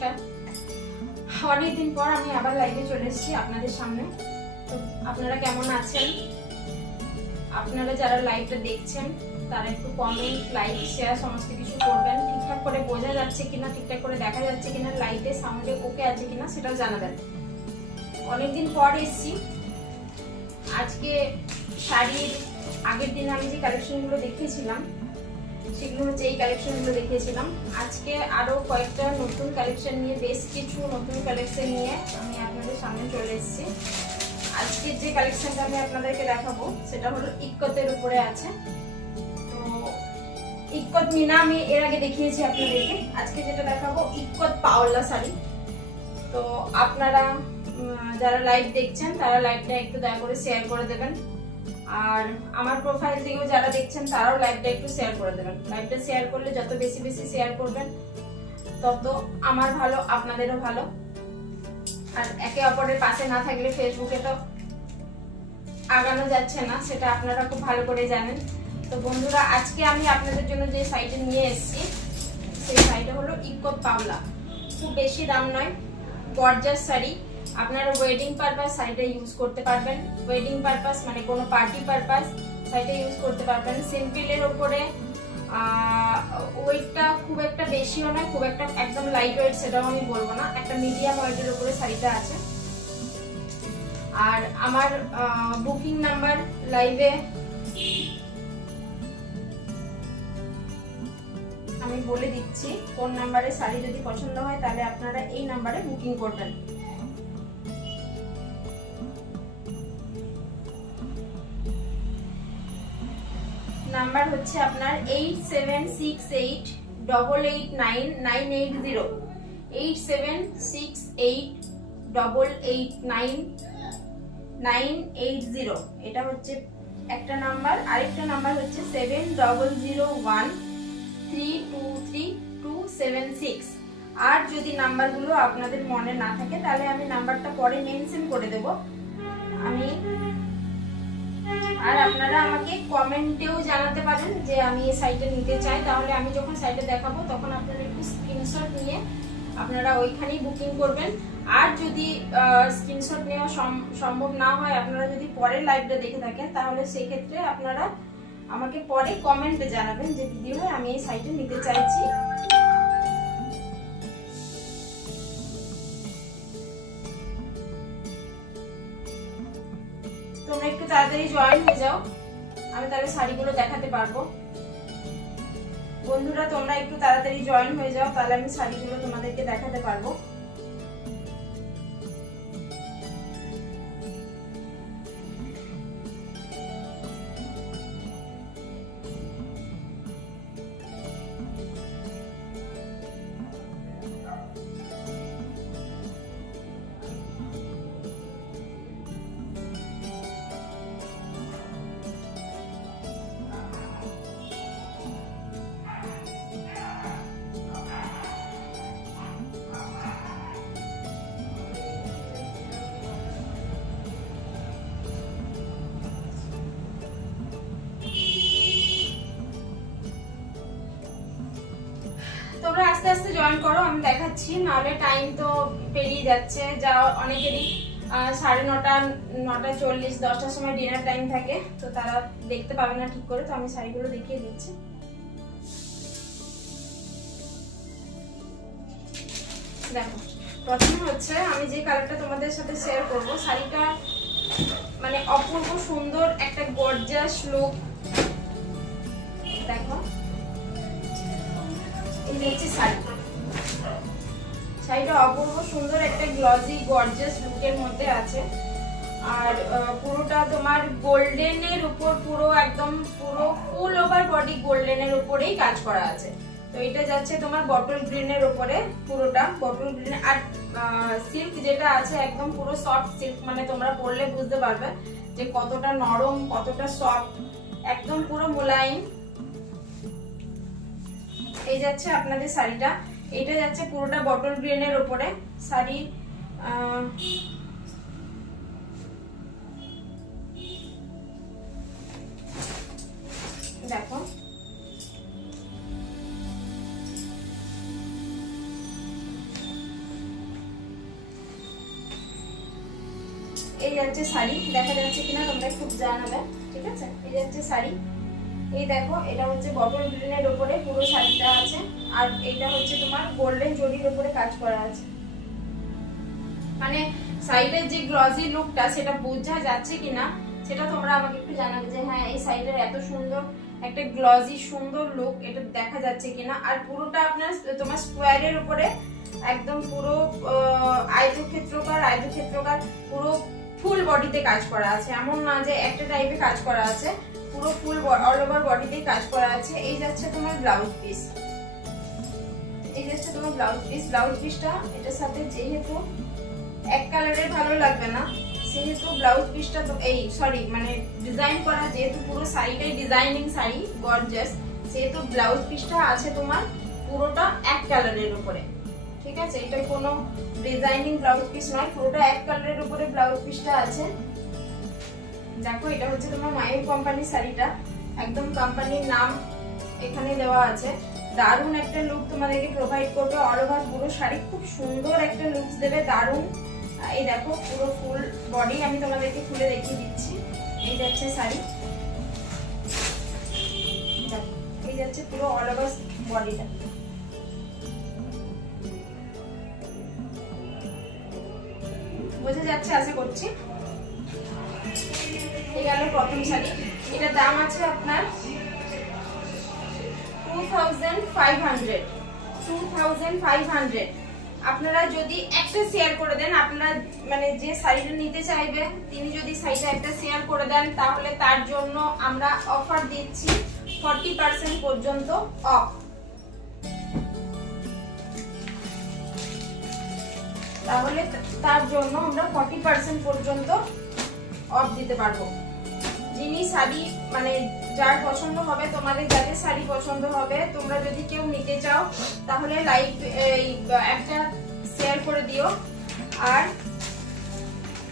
নমস্কার। অনেকদিন পর আমি আবার লাইভে চলে এসেছি আপনাদের সামনে। তো আপনারা কেমন আছেন? আপনারা যারা লাইভটা দেখছেন তারা একটু কমেন্ট, লাইক, শেয়ার সমস্ত কিছু করবেন। ঠিকঠাক করে বোঝা যাচ্ছে কিনা, ঠিকঠাক করে দেখা যাচ্ছে কিনা, লাইটে সাউন্ডে ওকে আছে কিনা সেটাও জানাবেন। অনেকদিন পর এসেছি। আজকে শাড়ির আগের দিন আমি যে কালেকশনগুলো দেখিয়েছিলাম সেগুলো হচ্ছে এই কালেকশনগুলো দেখিয়েছিলাম। আজকে আরো কয়েকটা নতুন কালেকশন নিয়ে, বেশ কিছু নতুন কালেকশন নিয়ে আমি আপনাদের সামনে চলে এসেছি। আজকে যে কালেকশনটা আমি আপনাদেরকে দেখাবো সেটা হলো ইক্কতের উপরে আছে। তো ইক্কত মিনা আমি এর আগে দেখিয়েছি আপনাদেরকে। আজকে যেটা দেখাবো ইক্কত পাওলা শাড়ি। তো আপনারা যারা লাইভ দেখছেন তারা লাইভটা একটু দয়া করে শেয়ার করে দেবেন, আর আমার প্রোফাইল থেকেও যারা দেখছেন তারাও লাইভটা একটু শেয়ার করে দেবেন। লাইভটা শেয়ার করলে যত বেশি বেশি শেয়ার করবেন তত আমার ভালো, আপনাদেরও ভালো। আর একে অপরের পাশে না থাকলে ফেসবুকে তো আগানো যাচ্ছে না, সেটা আপনারা খুব ভালো করে জানেন। তো বন্ধুরা, আজকে আমি আপনাদের জন্য যে শাড়িটা নিয়ে এসেছি সেই শাড়িটা হলো ইক্কত পাওলা। খুব বেশি দাম নয়, গর্জাস শাড়ি। আপনারা ওয়েডিং পারপাস শাড়িটা ইউজ করতে পারবেন। ওয়েডিং পারপাস মানে কোনো পার্টি পারপাস শাড়িটা ইউজ করতে পারবেন। সিম্পলের ওপরে ওয়েটটা খুব একটা বেশিও নয়, খুব একটা একদম লাইট ওয়েট সেটাও আমি বলবো না, একটা মিডিয়াম ওয়েটের উপরে শাড়িটা আছে। আর আমার বুকিং নাম্বার লাইভে আমি বলে দিচ্ছি। কোন নাম্বারে শাড়ি যদি পছন্দ হয় তাহলে আপনারা এই নাম্বারে বুকিং করবেন। নাম্বার হচ্ছে আপনার 8768889980, 8768889980। এটা হচ্ছে একটা নাম্বার। আরেকটা নাম্বার হচ্ছে 7001323276। আর যদি নাম্বারগুলো আপনাদের মনে না থাকে তাহলে আমি নাম্বারটা পরে মেনশন করে দেব আমি। আর আপনারা আমাকে কমেন্টেও জানাতে পারেন যে আমি এই সাইটটা নিতে চাই, তাহলে আমি যখন সাইটটা দেখাবো তখন আপনারা একটু স্ক্রিনশট নিয়ে আপনারা ওইখানেই বুকিং করবেন। আর যদি স্ক্রিনশট নেওয়া সম্ভব না হয়, আপনারা যদি পরের লাইভটা দেখে থাকেন তাহলে সেই ক্ষেত্রে আপনারা আমাকে পরে কমেন্টে জানাবেন যে দিদি ভাই আমি এই সাইটটা নিতে চাইছি। তোমরা একটু তাড়াতাড়ি জয়েন হয়ে যাও, আমি তাহলে শাড়িগুলো দেখাতে পারবো। বন্ধুরা, তোমরা একটু তাড়াতাড়ি জয়েন হয়ে যাও, তাহলে আমি শাড়িগুলো তোমাদেরকে দেখাতে পারবো। তোমরা আস্তে আস্তে জয়েন করো, আমি দেখাচ্ছি, নাহলে টাইম তো পেরিয়ে যাচ্ছে। যা অনেকেরই 9:30, 9:40, 10টার সময় ডিনার টাইম থাকে, তো তারা দেখতে পাবে না ঠিক করে। তো আমি শাড়িগুলো দেখিয়ে দিচ্ছি। দেখো, প্রথমে হচ্ছে আমি যে কালারটা তোমাদের সাথে শেয়ার করব, শাড়িটা মানে অপূর্ব সুন্দর একটা গর্জিয়াস লুক। দেখো, এই হচ্ছে শাড়িটা অপূর্ব সুন্দর একটা গ্লজি গর্জিয়াস লুকের মধ্যে আছে। আর পুরোটা তোমার গোল্ডেনের উপর, পুরো একদম পুরো ফুল ওভার বডি গোল্ডেনের উপরেই কাজ করা আছে। তো এটা যাচ্ছে তোমার বটল গ্রিনের উপরে, পুরোটা বটল গ্রিন। আর সিল্ক যেটা আছে একদম পুরো সফট সিল্ক, মানে তোমরা পরলে বুঝতে পারবে যে কতটা নরম, কতটা সফট, একদম পুরো মোলায়েম। এই যাচ্ছে আপনাদের শাড়িটা। এটা যাচ্ছে পুরোটা বটল গ্রিনের উপরে শাড়ি। দেখো, এই যাচ্ছে শাড়ি, দেখা যাচ্ছে কিনা তোমরা একটু জানাবে, ঠিক আছে? এই যাচ্ছে শাড়ি, এই দেখো এটা হচ্ছে বটল গ্রিনের উপরে পুরো শাড়িটা আছে, আর এইটা হচ্ছে তোমার গোল্ডেন জরির উপরে কাজ করা আছে। মানে সাইডের যে গ্লসি লুকটা সেটা বোঝা যাচ্ছে কিনা সেটা তোমরা আমাকে একটু জানাবে যে হ্যাঁ এই সাইডের এত সুন্দর একটা গ্লসি সুন্দর লুক এটা দেখা যাচ্ছে কিনা। আর পুরোটা আপনার তোমার স্কোয়ারের উপরে একদম পুরো আয়তক্ষেত্রকার পুরো ফুল বডিতে কাজ করা আছে, এমন না যে একটা টাইপে কাজ করা আছে, পুরো ফুল অল ওভার বডিতে কাজ করা আছে। এই যাচ্ছে তোমার ব্লাউজ পিস, এই যাচ্ছে তোমার ব্লাউজ পিস। ব্লাউজ পিসটা এটার সাথে যেহেতু এক কালারের ভালো লাগবে না, সেহেতু ব্লাউজ পিসটা তো এই সরি মানে ডিজাইন করা, যেহেতু পুরো শাড়িটাই ডিজাইনিং শাড়ি গর্জিয়াস, সেহেতু ব্লাউজ পিসটা আছে তোমার পুরোটা এক কালারের উপরে, ঠিক আছে? এটা কোনো ডিজাইনিং ব্লাউজ পিস নয়, পুরোটা এক কালারের উপরে ব্লাউজ পিসটা আছে। দেখো এটা হচ্ছে তোমার মায়ূর কোম্পানির শাড়িটা, একদম কোম্পানির নাম এখানে দেওয়া আছে। দারুণ একটা লুক তোমাদেরকে প্রোভাইড করবে, অল ওভার পুরো শাড়ি খুব সুন্দর একটা লুকস দেবে, দারুণ। এই দেখো পুরো ফুল বডি আমি তোমাদেরকে খুলে দেখিয়ে দিচ্ছি। এই যাচ্ছে শাড়ি, এই যাচ্ছে পুরো অল ওভার বডিটা। বোঝা যাচ্ছে আশা করছি। এই গেল প্রথম শাড়ি, এটার দাম আছে আপনার 2500। আপনারা যদি একটা শেয়ার করে দেন, আপনারা মানে যে শাড়িটা নিতে চাইবে তিনি যদি শাড়িটা একটা শেয়ার করে দেন, তাহলে তার জন্য আমরা অফার দিচ্ছি 40% পর্যন্ত অফ। তাহলে তার জন্য আমরা 40% পর্যন্ত অফ দিতে পারবো। যিনি শাড়ি মানে যার পছন্দ হবে, তোমাদের যাদের শাড়ি পছন্দ হবে, তোমরা যদি কেউ নিতে চাও তাহলে লাইক একটা শেয়ার করে দিও। আর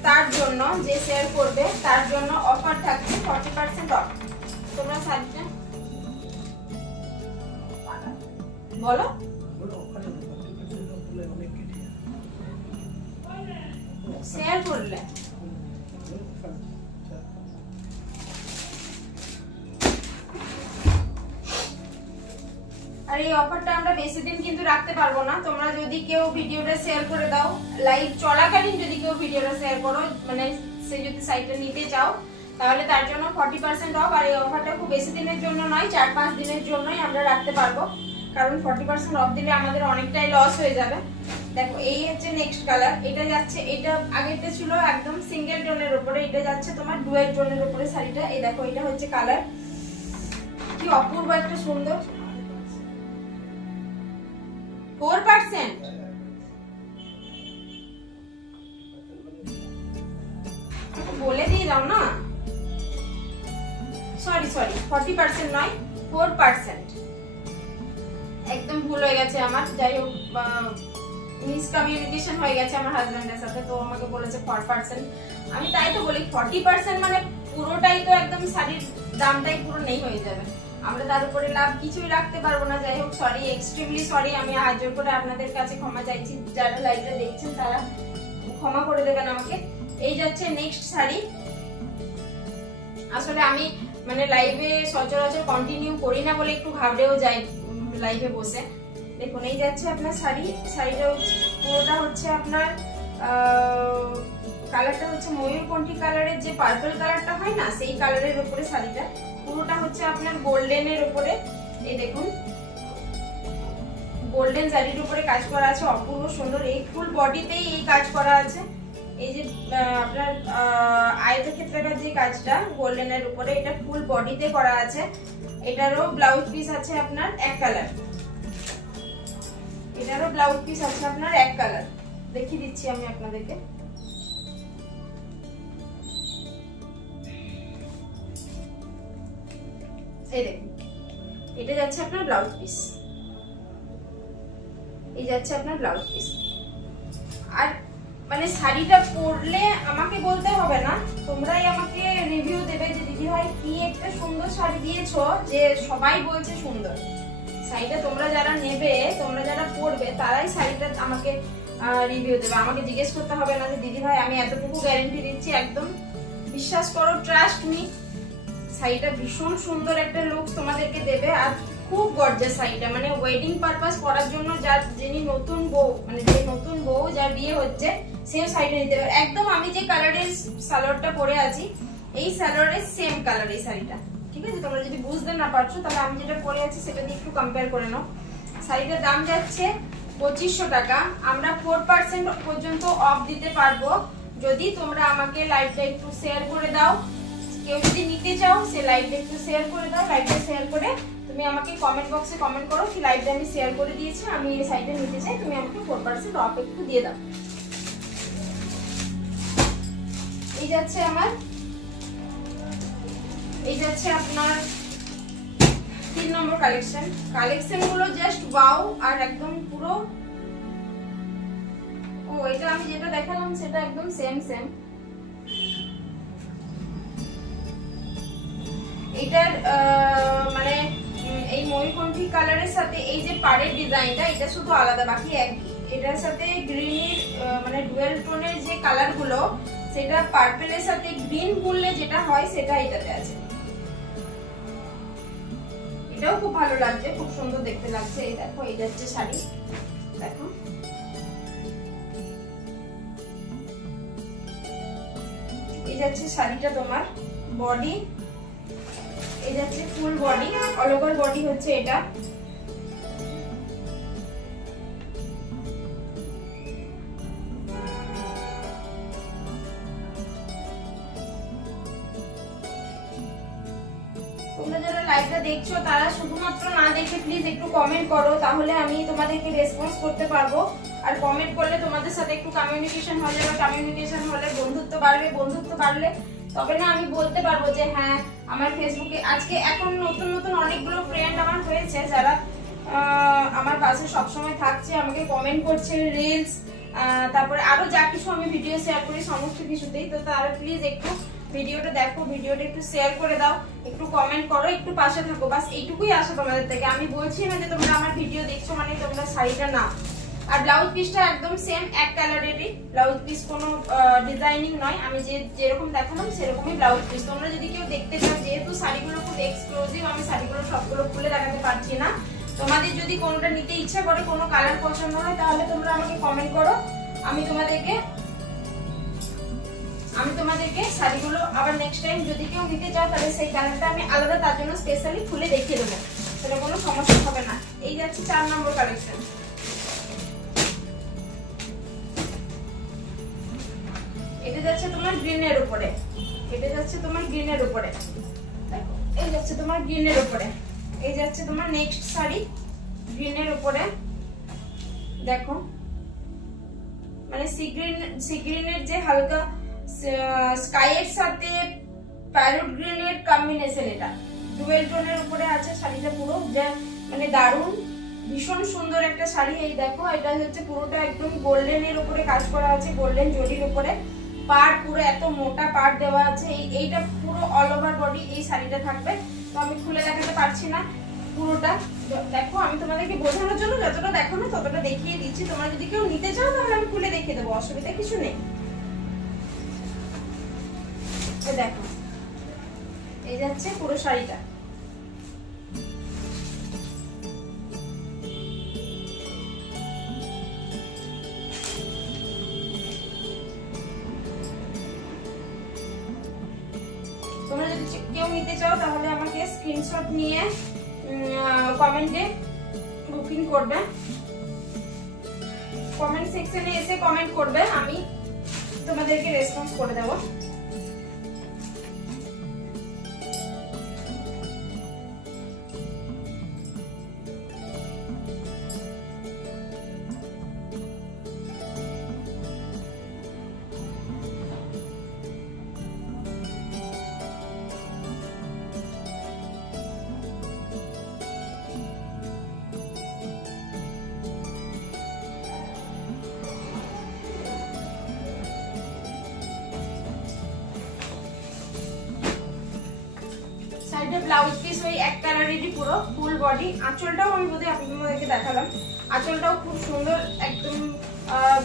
তার জন্য যে শেয়ার করবে তার জন্য অফার থাকছে 40% অফ। তোমরা শাড়িটা বলো। শেয়ার করলে আর এই অফারটা আমরা বেশি দিন কিন্তু রাখতে পারবো না। তোমরা যদি কেউ ভিডিওটা শেয়ার করে দাও, লাইভ চলাকালীন যদি কেউ ভিডিওটা শেয়ার করো, মানে সে যদি সাইটটা নিতে চাও, তাহলে তার জন্য 40% অফ। আর এই অফারটা খুব বেশি দিনের জন্য নয়, 4-5 দিনের জন্যই আমরা রাখতে পারবো, কারণ 40% অফ দিলে আমাদের অনেকটাই লস হয়ে যাবে। দেখো এই হচ্ছে নেক্সট কালার, এটা যাচ্ছে, এটা আগেরটা ছিল একদম সিঙ্গেল টোনের উপরে, এটা যাচ্ছে তোমার ডুয়েল টোনের উপরে শাড়িটা। এই দেখো এটা হচ্ছে কালার, কি অপূর্ব একটা সুন্দর। 4% বলে দিয়ে দাও না, সরি 40% নয় 4%, একদম ভুল হয়ে গেছে আমার। যাই হোক মিসকমিউনিকেশন হয়ে গেছে আমার হাজবেন্ডের সাথে, তো আমাকে বলেছে 4%। আমি তাই তো বলি 40% মানে পুরোটাই তো একদম শাড়ির দামটাই পুরো নেই হয়ে যাবে, আমরা তার উপরে লাভ কিছুই রাখতে পারবো না। যাই হোক সরি, এক্সট্রিমলি সরি, আমি হাত জোর করে আপনাদের কাছে ক্ষমা চাইছি, যারা লাইভটা দেখছেন তারা ক্ষমা করে দেবেন আমাকে। এই যাচ্ছে নেক্সট শাড়ি। আসলে আমি মানে লাইভে সচরাচর কন্টিনিউ করি না বলে একটু ঘাবড়েও যাই লাইভে বসে। দেখুন এই যাচ্ছে আপনার শাড়ি, শাড়িটা পুরোটা হচ্ছে আপনার কালারটা হচ্ছে ময়ূরকণ্ঠী কালারের, যে পার্পল কালারটা হয় না সেই কালারের উপরে শাড়িটা, পুরোটা হচ্ছে আপনার গোল্ডেনের উপরে। এই দেখুন গোল্ডেন শাড়ির উপরে কাজ করা আছে, অপূর্ব সুন্দর। এই ফুল বডিতেই এই কাজ করা আছে, এই যে আপনার আয়তক্ষেত্রাকার যে কাজটা গোল্ডেনের উপরে, এটা ফুল বডিতে করা আছে। এটারও ব্লাউজ পিস আছে আপনার এক কালার, এটারও ব্লাউজ পিস আছে আপনার এক কালার, দেখিয়ে দিচ্ছি আমি আপনাদেরকে। এই দেখুন এটা যাচ্ছে আপনার ব্লাউজ পিস, এই যাচ্ছে আপনার ব্লাউজ পিস। আর মানে শাড়িটা পরলে আমাকে বলতে হবে না, তোমরাই আমাকে রিভিউ দেবে যে দিদি ভাই কি একটা সুন্দর শাড়ি দিয়েছো, যে সবাই বলছে সুন্দর। শাড়িটা তোমরা যারা নেবে, তোমরা যারা পরবে, তারাই শাড়িটা আমাকে রিভিউ দেবে। আমাকে জিজ্ঞেস করতে হবে না যে দিদি ভাই আমি এতটুকু গ্যারান্টি দিচ্ছি, একদম বিশ্বাস করো, ট্রাস্ট মি। শাড়িটা ভীষণ সুন্দর একটা লুক তোমাদেরকে দেবে, আর খুব গর্জিয়াস শাড়িটা, মানে ওয়েডিং পারপাস পরার জন্য যিনি নতুন বউ, মানে যে নতুন বউ যার বিয়ে হচ্ছে, সেও শাড়িটা নিতে পারে। একদম আমি যে কালারের সালোয়ারটা পরে আছি এই সালোয়ারের সেম কালার এই শাড়িটা, ঠিক আছে? তোমরা যদি বুঝতে না পারছো তাহলে আমি যেটা পরে আছি সেটা দিয়ে একটু কম্পেয়ার করে নাও। শাড়িটার দাম যাচ্ছে 2500 টাকা। আমরা 4% পর্যন্ত অফ দিতে পারবো যদি তোমরা আমাকে লাইভটা একটু শেয়ার করে দাও। কেউ যদি নিতে চাও সে লাইভটা একটু শেয়ার করে দাও। লাইভটা শেয়ার করে তুমি আমাকে কমেন্ট বক্সে কমেন্ট করো কি লাইভটা আমি শেয়ার করে দিয়েছি, আমি এই শাড়িটা নিতে চাই, তুমি আমাকে 4% অফ একটু দিয়ে দাও। এই যাচ্ছে আপনার 3 নম্বর কালেকশন গুলো জাস্ট ওয়াও, আর একদম পুরো, ও এটা আমি যেটা দেখালাম সেটা একদম সেম। এটার মানে এই ময়ূরকণ্ঠী কালারের সাথে এই যে পাড়ের ডিজাইনটা এটা শুধু আলাদা, বাকি একই। এটার সাথে গ্রিনের মানে ডুয়েল টোনের যে কালার গুলো, সেটা পার্পলের সাথে গ্রিন করলে যেটা হয় সেটা এটাতে আছে। এটাও খুব ভালো লাগছে, খুব সুন্দর দেখতে লাগছে। এই দেখো, এই যাচ্ছে শাড়ি, দেখো এই যাচ্ছে শাড়িটা তোমার বডি, এই যাচ্ছে full body, all over body হচ্ছে এটা। তোমরা যারা লাইভটা দেখছো তারা শুধুমাত্র না দেখে প্লিজ একটু কমেন্ট করো, তাহলে আমি তোমাদেরকে রেসপন্স করতে পারবো। আর কমেন্ট করলে তোমাদের সাথে একটু কমিউনিকেশন হয়ে যাবে, কমিউনিকেশন হলে বন্ধুত্ব বাড়লে তবে না আমি বলতে পারবো যে হ্যাঁ আমার ফেসবুকে আজকে এখন নতুন অনেকগুলো ফ্রেন্ড আমার হয়েছে যারা আমার পাশে সবসময় থাকছে, আমাকে কমেন্ট করছে রিলস, তারপরে আরো যা কিছু আমি ভিডিও শেয়ার করি সমস্ত কিছুতেই। তো তারা প্লিজ একটু ভিডিওটা দেখো, ভিডিওটা একটু শেয়ার করে দাও, একটু কমেন্ট করো, একটু পাশে থাকো, বাস এইটুকুই আশা তোমাদের থেকে। আমি বলছি না যে তোমরা আমার ভিডিও দেখছো মানে তোমরা শাড়িটা নাও। আর ব্লাউজ পিসটা একদম সেম এক কালারেরই ব্লাউজ পিস, কোনো ডিজাইনিং নয়, আমি যেরকম দেখালাম সেরকমই ব্লাউজ পিস। তোমরা যদি কেউ দেখতে চাও, যেহেতু শাড়িগুলো খুব এক্সক্লুসিভ, আমি শাড়িগুলো সবগুলো খুলে দেখাতে পারছি না, তোমাদের যদি কোনোটা নিতে ইচ্ছা করে, কোনো কালার পছন্দ হয়, তাহলে তোমরা আমাকে কমেন্ট করো, আমি তোমাদেরকে শাড়িগুলো আবার নেক্সট টাইম যদি কেউ নিতে চাও তাহলে সেই কালারটা আমি আলাদা তার জন্য স্পেশালি খুলে দেখিয়ে দেবো, সেটা কোনো সমস্যা হবে না। এই যাচ্ছে 4 নম্বর কালেকশন। এটা যাচ্ছে তোমার গ্রিনের উপরে, এটা যাচ্ছে তোমার গ্রিনের উপরে, দেখো এই যাচ্ছে তোমার গ্রিনের উপরে, এই যাচ্ছে তোমার নেক্সট শাড়ি গ্রিনের উপরে, দেখো মানে সি গ্রিনের যে হালকা স্কাইয়ের সাথে প্যারট গ্রিনের কম্বিনেশন, এটা ডুয়েল টোনের উপরে আছে শাড়িটা পুরো, যা মানে দারুণ ভীষণ সুন্দর একটা শাড়ি। এই দেখো এটা হচ্ছে পুরোটা একদম গোল্ডেনের উপরে কাজ করা আছে, গোল্ডেন জরির উপরে পাড়, পুরো এত মোটা পাড় দেওয়া আছে। এইটা পুরো অল ওভার বডি এই শাড়িটা থাকবে। তো আমি খুলে দেখাতে পারছি না পুরোটা, দেখো আমি তোমাদেরকে বোঝানোর জন্য যতটা দেখানো ততটা দেখিয়ে দিচ্ছি। তোমরা যদি কেউ নিতে চাও তাহলে আমি খুলে দেখিয়ে দেবো, অসুবিধা কিছু নেই। দেখো এই যাচ্ছে পুরো শাড়িটা, তোমরা যদি কেউ নিতে চাও তাহলে আমাকে স্ক্রিনশট নিয়ে কমেন্টে বুকিং করবে, কমেন্ট সেকশনে এসে কমেন্ট করবে, আমি তোমাদেরকে রেসপন্স করে দেবো। শাড়িটা ব্লাউজ পিস ওই এক কালারেরই পুরো ফুল বডি, আঁচলটাও আমি বোধহয় আপনাদেরকে দেখালাম, আঁচলটাও খুব সুন্দর একদম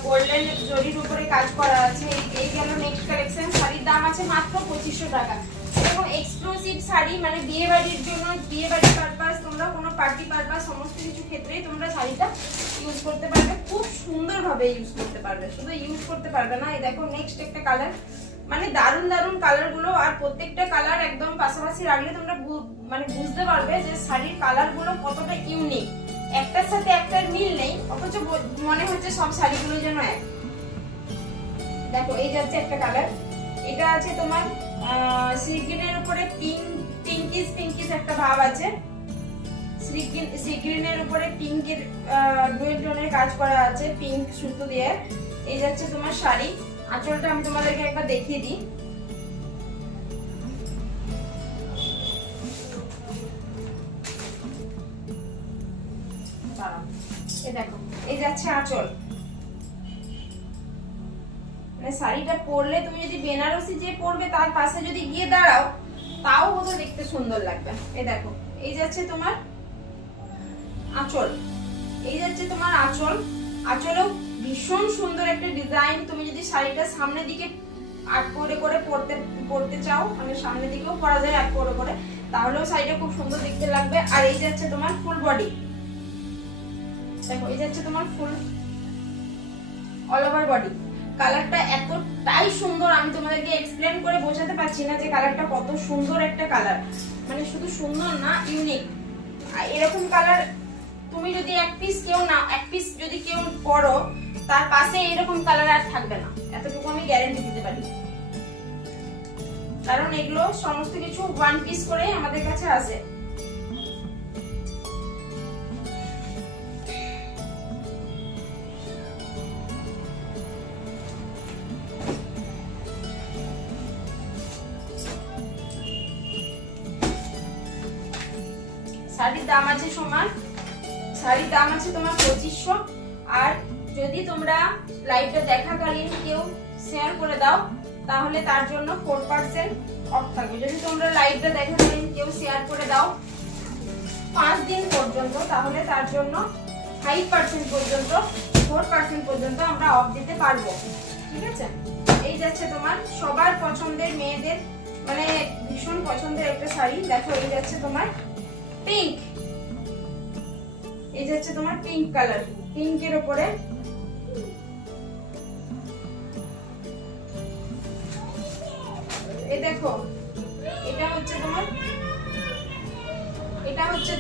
গোল্ডেন জরির উপরে কাজ করা আছে। এই গেল নেক্সট কালেকশন। শাড়ির দাম আছে মাত্র 2500 টাকা। এরকম এক্সক্লুসিভ শাড়ি, মানে বিয়ে বাড়ির জন্য, বিয়ে বাড়ির পারপাস, তোমরা কোনো পার্টি পারপাস, সমস্ত কিছু ক্ষেত্রেই তোমরা শাড়িটা ইউজ করতে পারবে, খুব সুন্দরভাবে ইউজ করতে পারবে। শুধু ইউজ করতে পারবে না, এই দেখো নেক্সট একটা কালার, মানে দারুণ দারুণ কালারগুলো, আর প্রত্যেকটা কালার একদম পাশাপাশি রাখলে তোমরা মানে বুঝতে পারবে যে শাড়ির কালারগুলো কতটা ইউনিক। একটার সাথে একটার মিল নেই, অথচ মনে হচ্ছে সব শাড়িগুলো যেন এক। দেখো এই যাচ্ছে একটা কালার, এটা আছে তোমার সি গ্রিনের উপরে পিঙ্কিস একটা ভাব আছে। সি গ্রিনের উপরে পিঙ্কের ডুয়েল টোনের কাজ করা আছে পিঙ্ক সুতো দিয়ে। এই যাচ্ছে তোমার শাড়ি। আঁচলটা আমি তোমাদেরকে একবার দেখিয়ে দিই। এই দেখো এই যাচ্ছে আঁচল। মানে শাড়িটা পরলে তুমি যদি বেনারসি যে পরবে তার পাশে যদি গিয়ে দাঁড়াও তাও হয়তো দেখতে সুন্দর লাগবে। এই দেখো এই যাচ্ছে তোমার আঁচল। এই যাচ্ছে তোমার আঁচল। আঁচলেও ভীষণ সুন্দর একটা ডিজাইন। তুমি যদি শাড়িটা সামনের দিকে আট করে করে পরতে চাও, মানে সামনের দিকেও পরা যায় আট করে করে, তাহলেও শাড়িটা খুব সুন্দর দেখতে লাগবে। আর এই যাচ্ছে তোমার ফুল বডি। দেখো এই যাচ্ছে তোমার ফুল অল ওভার বডি। কালারটা এতটাই সুন্দর, আমি তোমাদেরকে এক্সপ্লেন করে বোঝাতে পারছি না যে কালারটা কত সুন্দর একটা কালার। মানে শুধু সুন্দর না, ইউনিক। এরকম কালার তুমি যদি এক পিস যদি কেউ পরো, তার পাশে এরকম কালার আর থাকবে না, এতটুকু আমি গ্যারান্টি দিতে পারি। কারণ এগুলো সমস্ত কিছু ওয়ান পিস করে আমাদের কাছে আসে। শাড়ির দাম আছে তোমার 2500। আর যদি তোমরা লাইভটা দেখাকালীন কেউ শেয়ার করে দাও তাহলে তার জন্য 4% অফ থাকবে। যদি তোমরা লাইভটা দেখাকালীন কেউ শেয়ার করে দাও 5 দিন পর্যন্ত, তাহলে তার জন্য 5% পর্যন্ত 4% পর্যন্ত আমরা অফ দিতে পারবো। ঠিক আছে? এই যাচ্ছে তোমার সবার পছন্দের, মেয়েদের মানে ভীষণ পছন্দের একটা শাড়ি। দেখো এই যাচ্ছে তোমার পিঙ্ক। এই যাচ্ছে তোমার পিঙ্ক কালার, পিঙ্কের উপরে এই দেখো এটা হচ্ছে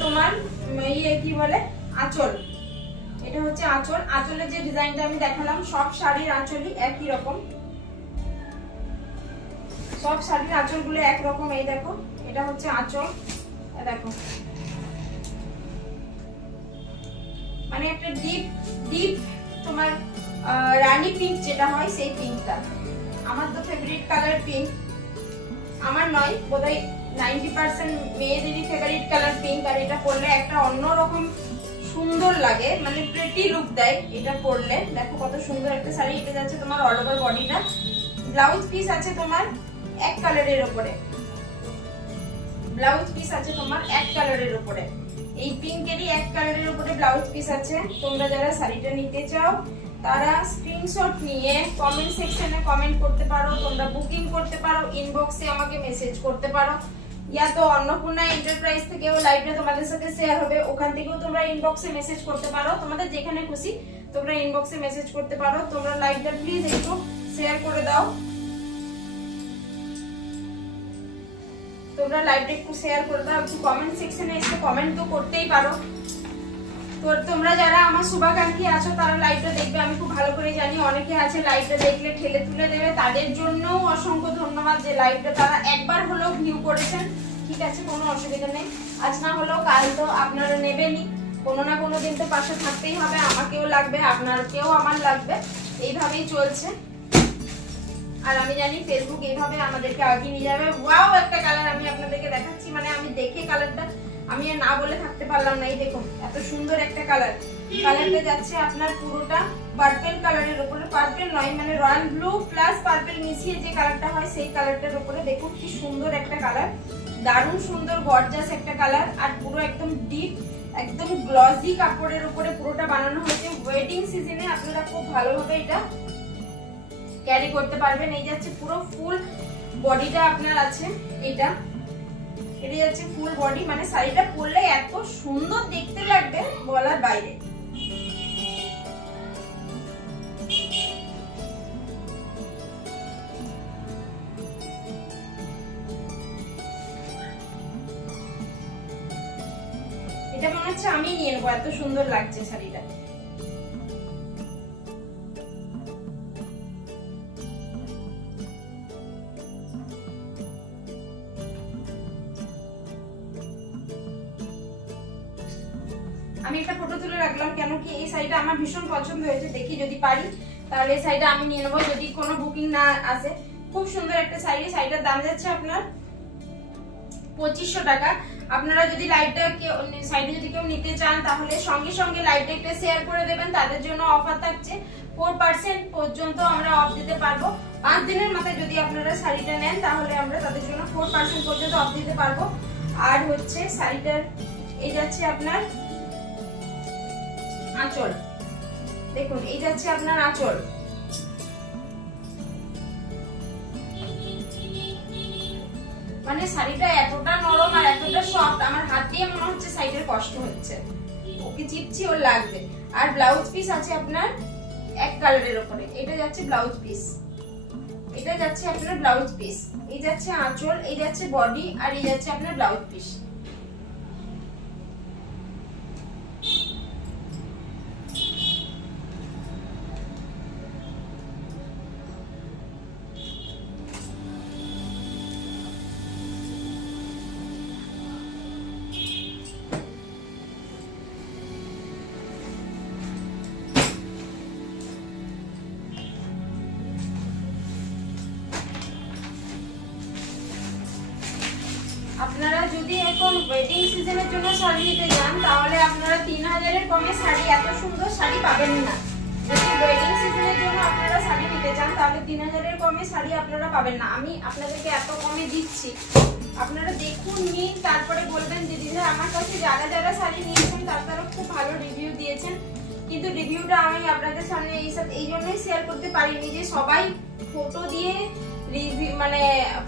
তোমার ইয়ে কি বলে আঁচল। এটা হচ্ছে আঁচল। আঁচলের যে ডিজাইনটা আমি দেখালাম, সব শাড়ির আঁচলই একই রকম, সব শাড়ির আঁচলগুলো একরকম। এই দেখো এটা হচ্ছে আঁচল। দেখো মানে একটা ডিপ তোমার রানী পিঙ্ক যেটা হয় সেই পিঙ্কটা। আমার তো ফেভারিট কালার পিঙ্ক, আমার নয় বোধহয় 90% মেয়েদেরই ফেভারিট কালার পিঙ্ক। আর এটা পরলে একটা অন্যরকম সুন্দর লাগে, মানে প্রিটি লুক দেয় এটা পরলে। দেখো কত সুন্দর একটা শাড়ি। এটা যাচ্ছে তোমার অল ওভার বডিটা। ব্লাউজ পিস আছে তোমার এক কালারের উপরে, ব্লাউজ পিস আছে তোমার এক কালারের উপরে। এই পিঙ্কেরই এক কালারের উপরে ব্লাউজ পিস আছে। তোমরা যারা শাড়িটা নিতে চাও তারা স্ক্রিনশট নিয়ে কমেন্ট সেকশনে কমেন্ট করতে পারো, তোমরা বুকিং করতে পারো, ইনবক্সে আমাকে মেসেজ করতে পারো, ইয়া তো অন্নপূর্ণা এন্টারপ্রাইজ থেকেও লাইভটা তোমাদের সাথে শেয়ার হবে, ওখান থেকেও তোমরা ইনবক্সে মেসেজ করতে পারো। তোমাদের যেখানে খুশি তোমরা ইনবক্সে মেসেজ করতে পারো। তোমরা লাইভটা প্লিজ একটু শেয়ার করে দাও, তোমরা লাইভটা একটু শেয়ার করে দাও। একটু কমেন্ট সেকশনে এসে কমেন্ট তো করতেই পারো। তো তোমরা যারা আমার শুভাকাঙ্ক্ষী আছো তারা লাইভটা দেখবে, আমি খুব ভালো করে জানি। অনেকে আছে লাইভটা দেখলে ঠেলে তুলে দেবে, তাদের জন্যও অসংখ্য ধন্যবাদ যে লাইভটা তারা একবার হলেও ভিউ করেছেন। ঠিক আছে, কোনো অসুবিধা নেই। আজ না হলেও কাল তো আপনারা নেবেনই, কোনো না কোনো দিন তো পাশে থাকতেই হবে। আমাকেও লাগবে, আপনারকেও আমার লাগবে, এইভাবেই চলছে। আর আমি জানি ফেসবুক এইভাবে আমাদেরকে আগিয়ে নিয়ে যাবে। ওয়াও একটা কালার আমি আপনাদেরকে দেখাচ্ছি, মানে আমি দেখে কালারটা আমি আর না বলে থাকতে পারলাম না। এই দেখুন এত সুন্দর একটা কালার। কালারটা যাচ্ছে আপনার পুরোটা পার্পল কালারের উপরে, পার্পল নয় মানে রয়্যাল ব্লু প্লাস পার্পল মিশিয়ে যে কালারটা হয় সেই কালারটার উপরে। দেখুন কি সুন্দর একটা কালার, দারুণ সুন্দর গর্জাস একটা কালার। আর পুরো একদম ডিপ একদম গ্লসি কাপড়ের উপরে পুরোটা বানানো হয়েছে। ওয়েডিং সিজনে আপনারা খুব ভালোভাবে এটা ক্যারি করতে পারবেন। এই যাচ্ছে পুরো ফুল বডিটা আপনার আছে, এটা যাচ্ছে ফুল বডি, মানে শাড়িটা পরলে এত সুন্দর দেখতে লাগবে বলার বাইরে। এটা মনে হচ্ছে আমি নিয়ে নেবো, এত সুন্দর লাগছে শাড়িটা। আমি একটা ফটো তুলে রাখলাম, কেন কি এই শাড়িটা আমার ভীষণ পছন্দ হয়েছে। দেখি যদি পারি তাহলে এই শাড়িটা আমি নিয়ে নেবো, যদি কোনো বুকিং না আসে। খুব সুন্দর একটা শাড়ি। শাড়িটার দাম যাচ্ছে আপনার 2500 টাকা। আপনারা যদি লাইভটা শাড়িটা যদি কেউ নিতে চান তাহলে সঙ্গে সঙ্গে লাইভটা একটা শেয়ার করে দেবেন। তাদের জন্য অফার থাকছে 4% পর্যন্ত আমরা অফ দিতে পারবো। 5 দিনের মাথায় যদি আপনারা শাড়িটা নেন তাহলে আমরা তাদের জন্য 4% পর্যন্ত অফ দিতে পারবো। আর হচ্ছে শাড়িটার এই যাচ্ছে আপনার আঁচল, দেখুন এই যাচ্ছে আপনার আঁচল। মানে শাড়িটা এতটা নরম আর এতটা সফট, আমার হাত দিয়ে মনে হচ্ছে শাড়িটার কষ্ট হচ্ছে, ওকে চিপছি ওর লাগবে। আর ব্লাউজ পিস আছে আপনার এক কালারের উপরে, এটা যাচ্ছে ব্লাউজ পিস, এটা যাচ্ছে আপনার ব্লাউজ পিস। এই যাচ্ছে আঁচল, এই যাচ্ছে বডি, আর এই যাচ্ছে আপনার ব্লাউজ পিস। আপনারা যদি এখন ওয়েডিং সিজনের জন্য শাড়ি নিতে যান তাহলে আপনারা 3000 এর কমে শাড়ি, এত সুন্দর শাড়ি পাবেন না। যদি ওয়েডিং সিজনের জন্য আপনারা শাড়ি নিতে চান তাহলে 3000 এর কমে শাড়ি আপনারা পাবেন না। আমি আপনাদেরকে এত কমে দিচ্ছি, আপনারা দেখুন, নিন, তারপরে বলবেন যে দিদি আমার কাছে যারা যারা শাড়ি নিয়েছেন তারা খুব ভালো রিভিউ দিয়েছেন। কিন্তু রিভিউটা আমি আপনাদের সামনে এই জন্যই শেয়ার করতে পারিনি যে সবাই ফটো দিয়ে রিভিউ, মানে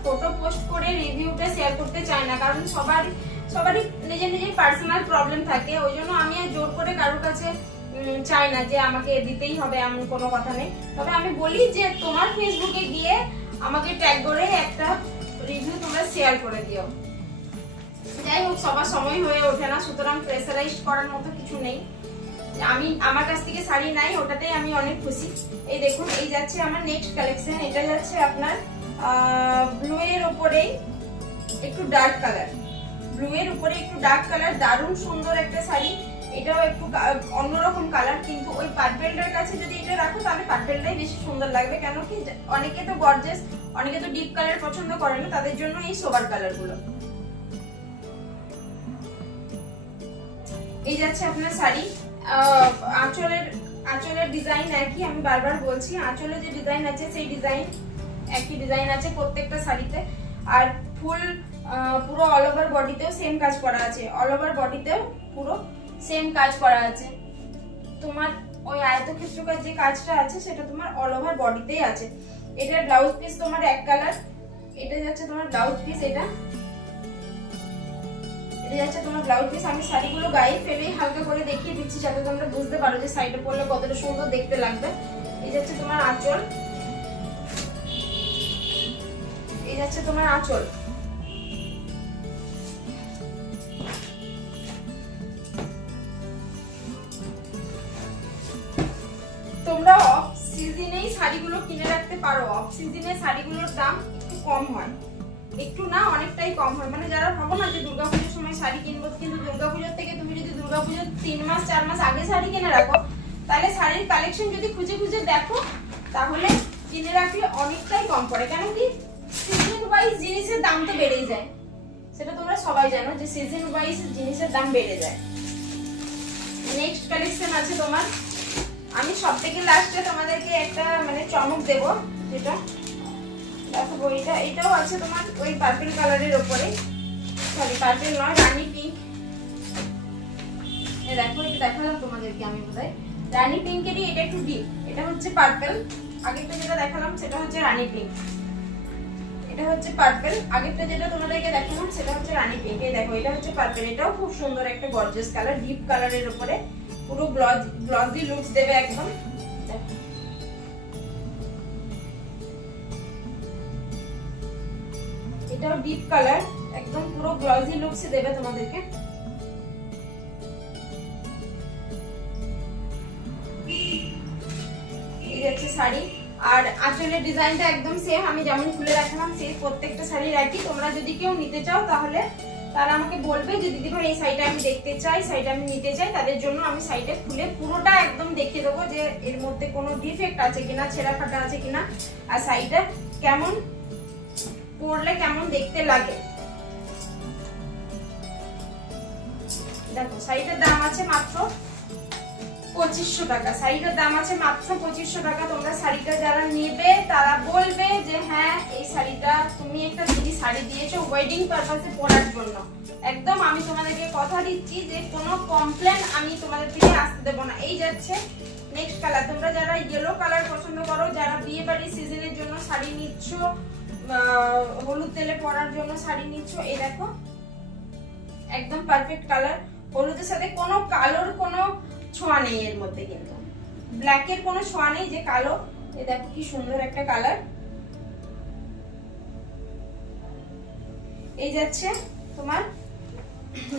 ফটো পোস্ট করে রিভিউটা শেয়ার করতে চায় না, কারণ সবারই নিজের নিজের পার্সোনাল প্রবলেম থাকে। ওই জন্য আমি আর জোর করে কারোর কাছে চাই না যে আমাকে দিতেই হবে, এমন কোনো কথা নেই। তবে আমি বলি যে তোমার ফেসবুকে গিয়ে আমাকে ট্যাগ করে একটা রিভিউ তোমরা শেয়ার করে দিও। যাই হোক, সবার সময় হয়ে ওঠে না, সুতরাং প্রেসারাইজ করার মতো কিছু নেই। আমি আমার কাছ থেকে শাড়ি নাই, ওটাতেই আমি অনেক খুশি। এই দেখুন, এই যাচ্ছে আমার নেক্সট কালেকশন। এটা যাচ্ছে আপনার ব্লু এর উপরে একটু ডার্ক কালার, ব্লু এর উপরে একটু ডার্ক কালার, দারুণ সুন্দর একটা শাড়ি। এটাও একটু অন্যরকম কালার, কিন্তু ওই পার্পেলটার কাছে যদি এটা রাখো তাহলে পার্পেলটাই বেশি সুন্দর লাগবে। কেন কি অনেকে তো গর্জিয়াস, অনেকে তো ডিপ কালার পছন্দ করে না, তাদের জন্য এই সোবার কালার গুলো। এই যাচ্ছে আপনার শাড়ি। আঁচলের ডিজাইন একই, আমি বারবার বলছি, আঁচলে যে ডিজাইন আছে সেই ডিজাইন একই ডিজাইন আছে প্রত্যেকটা শাড়িতে। আর ফুল পুরো অল ওভার বডিতেও সেম কাজ করা আছে, অল ওভার বডিতেও পুরো সেম কাজ করা আছে। তোমার ওই আয়তক্ষেত্রকার যে কাজটা আছে সেটা তোমার অল ওভার বডিতেই আছে। এটার ব্লাউজ পিস তোমার এক কালার, এটা যাচ্ছে তোমার ব্লাউজ পিস, এটা যাচ্ছে তোমার ব্লাউজ পিস। আমি শাড়িগুলো গায়ে ফেলেই হালকা করে দেখিয়ে দিচ্ছি যাতে তোমরা বুঝতে পারো যে শাড়িটা পরলে কতটা সুন্দর দেখতে লাগবে। এই যাচ্ছে তোমার আঁচল, এই যাচ্ছে তোমার আঁচল। তোমরা অফ সিজনেই শাড়িগুলো কিনে রাখতে পারো। অফ সিজনে শাড়িগুলোর দাম একটু কম হয়, একটু না অনেকটাই কম হয়। মানে যারা ভাবো না যে দুর্গাপুজোর সময় শাড়ি কিনবো, কিন্তু দুর্গাপুজোর থেকে তুমি যদি দুর্গাপুজোর 3 মাস 4 মাস আগে শাড়ি কিনে রাখো, তাহলে শাড়ির কালেকশন যদি খুঁজে খুঁজে দেখো তাহলে কিনে রাখলে অনেকটাই কম পড়ে। কেন কি সিজন ওয়াইজ জিনিসের দাম তো বেড়েই যায়, সেটা তোমরা সবাই জানো যে সিজন ওয়াইজ জিনিসের দাম বেড়ে যায়। নেক্সট কালেকশন আছে তোমার, আমি সবথেকে লাস্টে তোমাদেরকে একটা মানে চমক দেব, যেটা দেখো এটাও আছে তোমার ওই পার্পল কালারের উপরে, সরি পার্পল নয়, রানী পিঙ্ক, দেখো এটা দেখালাম তোমাদেরকে আমি বোধহয়, রানী পিঙ্কেরই এটা একটু ডিপ, এটা হচ্ছে পার্পল। আগেরটা যেটা দেখালাম সেটা হচ্ছে রানী পিঙ্ক, এটা হচ্ছে পার্পল। আগেরটা যেটা তোমাদেরকে দেখালাম সেটা হচ্ছে রানী পিঙ্ক। এই দেখো এটা হচ্ছে পার্পল, এটাও খুব সুন্দর একটা গর্জিয়াস কালার, ডিপ কালারের উপরে পুরো গ্লসি লুকস দেবে একদম। এটাও ডিপ কালার, একদম পুরো গ্লসি লুকস দেবে তোমাদেরকে। এই হচ্ছে শাড়ি, আর আঁচলের ডিজাইনটা একদম সেম, আমি যেমন খুলে রাখলাম সেই প্রত্যেকটা শাড়ির একই। তোমরা যদি কেউ নিতে চাও তাহলে তারা আমাকে বলবে যে দিদি ভাই এই শাড়িটা আমি দেখতে চাই, শাড়িটা আমি নিতে চাই, তাদের জন্য আমি শাড়িটা খুলে পুরোটা একদম দেখিয়ে দেবো যে এর মধ্যে কোনো ডিফেক্ট আছে কিনা, ছেঁড়া ফাটা আছে কিনা, আর শাড়িটা কেমন পরলে কেমন দেখতে লাগে। দেখো শাড়িটার দাম আছে মাত্র 2500 টাকা, শাড়িটার দাম আছে মাত্র 2500 টাকা। তোমরা শাড়িটা যারা নেবে তারা বলবে যে হ্যাঁ এই শাড়িটা তুমি একটা দিদি শাড়ি দিয়েছো ওয়েডিং পারপাসে পরার জন্য। একদম আমি তোমাদেরকে কথা দিচ্ছি যে কোনো কমপ্লেন আমি তোমাদের থেকে আসতে দেবো না। এই যাচ্ছে নেক্সট কালার, তোমরা যারা ইয়েলো কালার পছন্দ করো, যারা বিয়ে বাড়ির সিজনের জন্য শাড়ি নিচ্ছ, হলুদ তেলে পরার জন্য শাড়ি নিচ্ছ, এই দেখো একদম পারফেক্ট কালার। হলুদের সাথে কোনো কালোর কোনো ছোঁয়া নেই এর মধ্যে, কিন্তু ব্ল্যাকের কোনো ছোঁয়া নেই যে কালো। এই দেখো কি সুন্দর একটা কালার। এই যাচ্ছে তোমার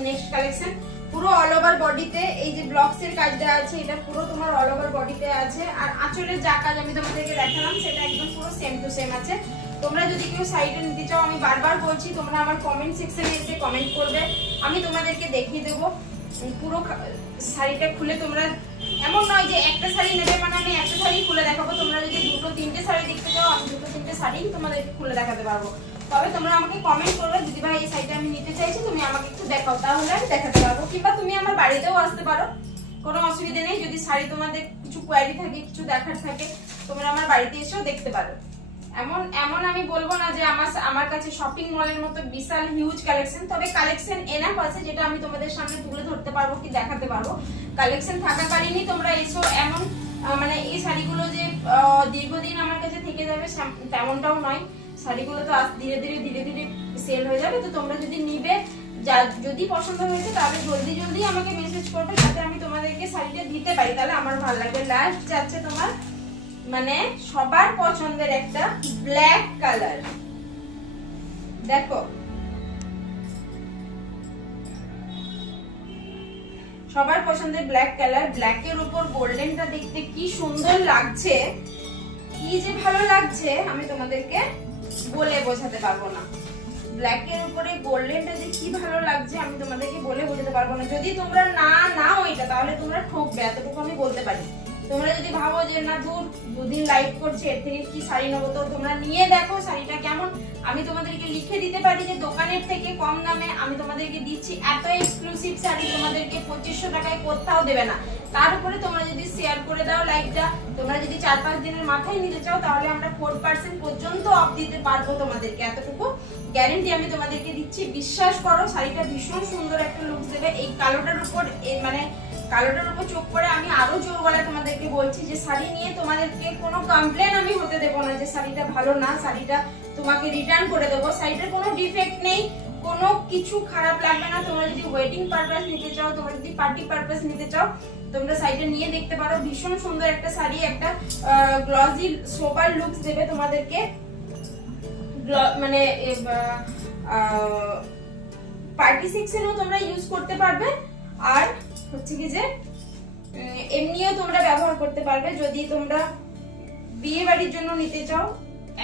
নেক্সট কালেকশন, পুরো অল ওভার বডিতে এই যে ব্লকস এর কাজটা আছে, এটা পুরো তোমার অল ওভার বডিতে আছে। আর আঁচলের যা কাজ আমি তোমাদেরকে দেখালাম সেটা একদম পুরো সেম টু সেম আছে। তোমরা যদি কেউ শাড়িটা নিতে চাও, আমি বারবার বলছি তোমরা আমার কমেন্ট সেকশনে এসে কমেন্ট করবে, আমি তোমাদেরকে দেখিয়ে দেবো পুরো শাড়িটা খুলে। তোমরা এমন নয় যে একটা শাড়ি নেবে মানে আমি একটা শাড়ি খুলে দেখাবো, তোমরা যদি দুটো তিনটে শাড়ি দেখতে চাও আমি দুটো তিনটে শাড়ি তোমাদেরকে খুলে দেখাতে পারবো। তবে তোমরা আমাকে কমেন্ট করবে দিদি ভাই এই শাড়িটা আমি নিতে চাইছি, তুমি আমাকে একটু দেখাও, তাহলে আমি দেখাতে পারবো। কিংবা তুমি আমার বাড়িতেও আসতে পারো, কোনো অসুবিধা নেই। যদি শাড়ি তোমাদের কিছু কোয়ারি থাকে, কিছু দেখার থাকে, তোমরা আমার বাড়িতে এসেও দেখতে পারো। এমন আমি বলবো না যে আমার কাছে শপিং মলের মতো বিশাল হিউজ কালেকশন, তবে কালেকশন এনাফ আছে যেটা আমি তোমাদের সামনে তুলে ধরতে পারবো কি দেখাতে পারবো। কালেকশন থাকাকালীনই তোমরা এসো, এমন মানে এই শাড়িগুলো যে দীর্ঘদিন আমার কাছে থেকে যাবে তেমনটাও নয়। শাড়িগুলো তো ধীরে ধীরে সেল হয়ে যাবে। তো তোমরা যদি নিবে, যদি পছন্দ হয়েছে তাহলে জলদি আমাকে মেসেজ করবে যাতে আমি তোমাদেরকে শাড়িটা দিতে পারি, তাহলে আমার ভালো লাগবে। লাস্ট যাচ্ছে তোমার মানে সবার পছন্দের একটা ব্ল্যাক কালার, দেখো সবার পছন্দের ব্ল্যাক কালার। ব্ল্যাকের উপর গোল্ডেনটা দেখতে কি সুন্দর লাগছে, কি যে ভালো লাগছে আমি তোমাদেরকে বলে বোঝাতে পারবো না। ব্ল্যাকের উপরে গোল্ডেনটা যে কি ভালো লাগছে আমি তোমাদেরকে বলে বোঝাতে পারবো না। যদি তোমরা না নাও এটা তাহলে তোমরা ঠকবে, এতটুকু আমি বলতে পারি। তোমরা যদি ভাবো যে না দুদিন লাইভ করছে এর থেকে কি শাড়ি নেবো, তো তোমরা নিয়ে দেখো শাড়িটা কেমন। আমি তোমাদেরকে লিখে দিতে পারি যে দোকানের থেকে কম দামে আমি তোমাদেরকে দিচ্ছি। এত এক্সক্লুসিভ শাড়ি তোমাদেরকে 2500 টাকায় কোথাও দেবে না। তার উপরে তোমরা যদি শেয়ার করে দাও লাইভটা, তোমরা যদি 4-5 দিনের মাথায় নিতে চাও তাহলে আমরা 4% পর্যন্ত অফ দিতে পারবো তোমাদেরকে, এতটুকু গ্যারেন্টি আমি তোমাদেরকে দিচ্ছি। বিশ্বাস করো শাড়িটা ভীষণ সুন্দর একটা লুক দেবে। এই কালোটার উপর মানে কালোটার উপর চোখ করে আমি আরো জোর গলায় তোমাদেরকে বলছি যে শাড়ি নিয়ে তোমাদেরকে কোনো কমপ্লেন আমি হতে দেবো না যে শাড়িটা ভালো না, শাড়িটা তোমাকে রিটার্ন করে দেবো। শাড়িটার কোনো ডিফেক্ট নেই, কোনো কিছু খারাপ লাগবে না। তোমরা যদি ওয়েডিং পারপাস নিতে চাও, তোমরা যদি পার্টি পারপাস নিতে চাও, তোমরা শাড়িটা নিয়ে দেখতে পারো। ভীষণ সুন্দর একটা শাড়ি, একটা গ্লসি সোবার লুকস দেবে তোমাদেরকে। মানে পার্টি সেকশনেও তোমরা ইউজ করতে পারবে, আর হচ্ছে কি যে এমনিও তোমরা ব্যবহার করতে পারবে। যদি তোমরা বিয়ে বাড়ির জন্য নিতে চাও,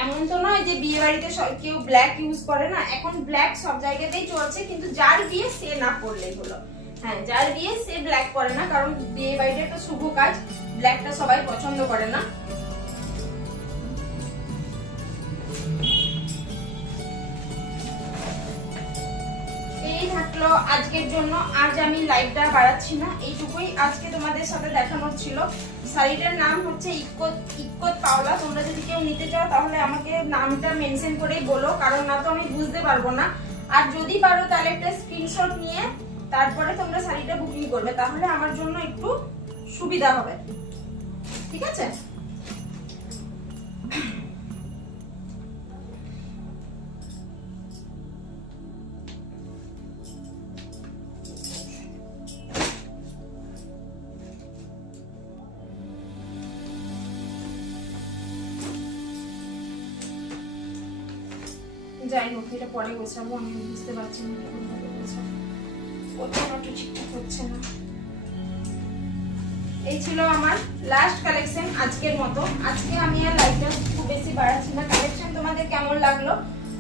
এমন তো নয় যে বিয়ে বাড়িতে কেউ ব্ল্যাক ইউজ করে না, এখন ব্ল্যাক সব জায়গাতেই চলছে, কিন্তু যার বিয়ে সে না পরলেই হলো। হ্যাঁ, যার বিয়ে সে ব্ল্যাক করে না, কারণ বিয়ে বাড়িটা একটা শুভ কাজ, ব্ল্যাকটা সবাই পছন্দ করে না। এই থাকলো আজকের জন্য। আজ আমি লাইভটা বাড়াচ্ছি না, এইটুকুই আজকে তোমাদের সাথে দেখানোর ছিল। শাড়িটার নাম হচ্ছে ইক্কত পাওলা। তোমরা যদি কেউ নিতে চাও তাহলে আমাকে নামটা মেনশন করেই বলো, কারণ না তো আমি বুঝতে পারবো না। আর যদি পারো তাহলে একটা স্ক্রিনশট নিয়ে তারপরে তোমরা শাড়িটা বুকিং করবে, তাহলে আমার জন্য একটু সুবিধা হবে, ঠিক আছে? যাই হোক, এটা পরে গোছাবো, আমি বুঝতে পারছি না কেমন ভাবে গোছাবো, ওটা ঠিকঠাক হচ্ছে না। এই ছিল আমার লাস্ট কালেকশন আজকের মতো। আজকে আমি আর লাইভটা খুব বেশি বাড়াচ্ছি না। কালেকশন তোমাদের কেমন লাগলো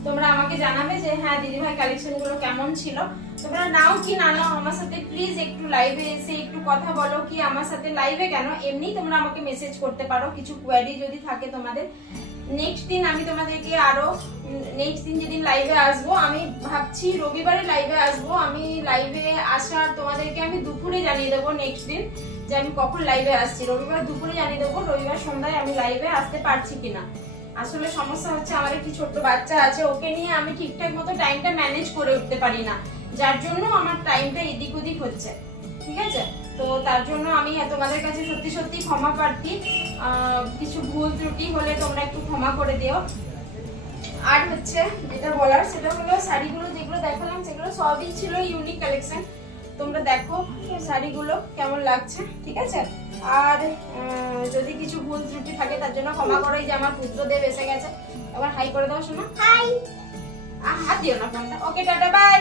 তোমরা আমাকে জানাবে যে হ্যাঁ দিদিভাই কালেকশন গুলো কেমন ছিল। তোমরা নাও কি না নাও আমার সাথে প্লিজ একটু লাইভে এসে একটু কথা বলো, কি আমার সাথে লাইভে কেন, এমনি তোমরা আমাকে মেসেজ করতে পারো কিছু কোয়ারি যদি থাকে তোমাদের। নেক্সট দিন আমি তোমাদেরকে আরো নেক্সট দিন যেদিন লাইভে আসবো, আমি ভাবছি রবিবারে লাইভে আসবো। আমি লাইভে আসার তোমাদেরকে আমি দুপুরে জানিয়ে দেবো নেক্সট দিন যে আমি কখন লাইভে আসছি। রবিবার দুপুরে জানিয়ে দেবো রবিবার সন্ধ্যায় আমি লাইভে আসতে পারছি কিনা। আসলে সমস্যা হচ্ছে আমার একটি ছোট্ট বাচ্চা আছে, ওকে নিয়ে আমি ঠিকঠাক মতো টাইমটা ম্যানেজ করে উঠতে পারি না, যার জন্য আমার টাইমটা এদিক ওদিক হচ্ছে, ঠিক আছে? তো তার জন্য আমি তোমাদের কাছে সত্যি সত্যি ক্ষমা প্রার্থী। কিছু ভুল ত্রুটি হলে তোমরা একটু ক্ষমা করে দিও। আর হচ্ছে যেটা বলার সেটা হলো শাড়িগুলো যেগুলো দেখালাম সেগুলো সবই ছিল ইউনিক কালেকশন। তোমরা দেখো শাড়িগুলো কেমন লাগছে, ঠিক আছে? আর যদি কিছু ভুল ত্রুটি থাকে তার জন্য ক্ষমা করো। এই যে আমার পুত্রদেব এসে গেছে, আবার হাই করে দাও শোনা। হাই। হাত দিও না ফোনটা। ওকে টাটা বাই।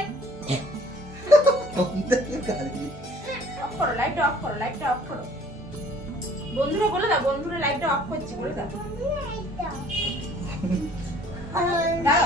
অফ করো লাইটটা, অফ করো লাইটটা, অফ করো। বন্ধুরা বলে দাও, বন্ধুরা লাইটটা অফ করছি বলে দাও। দাও।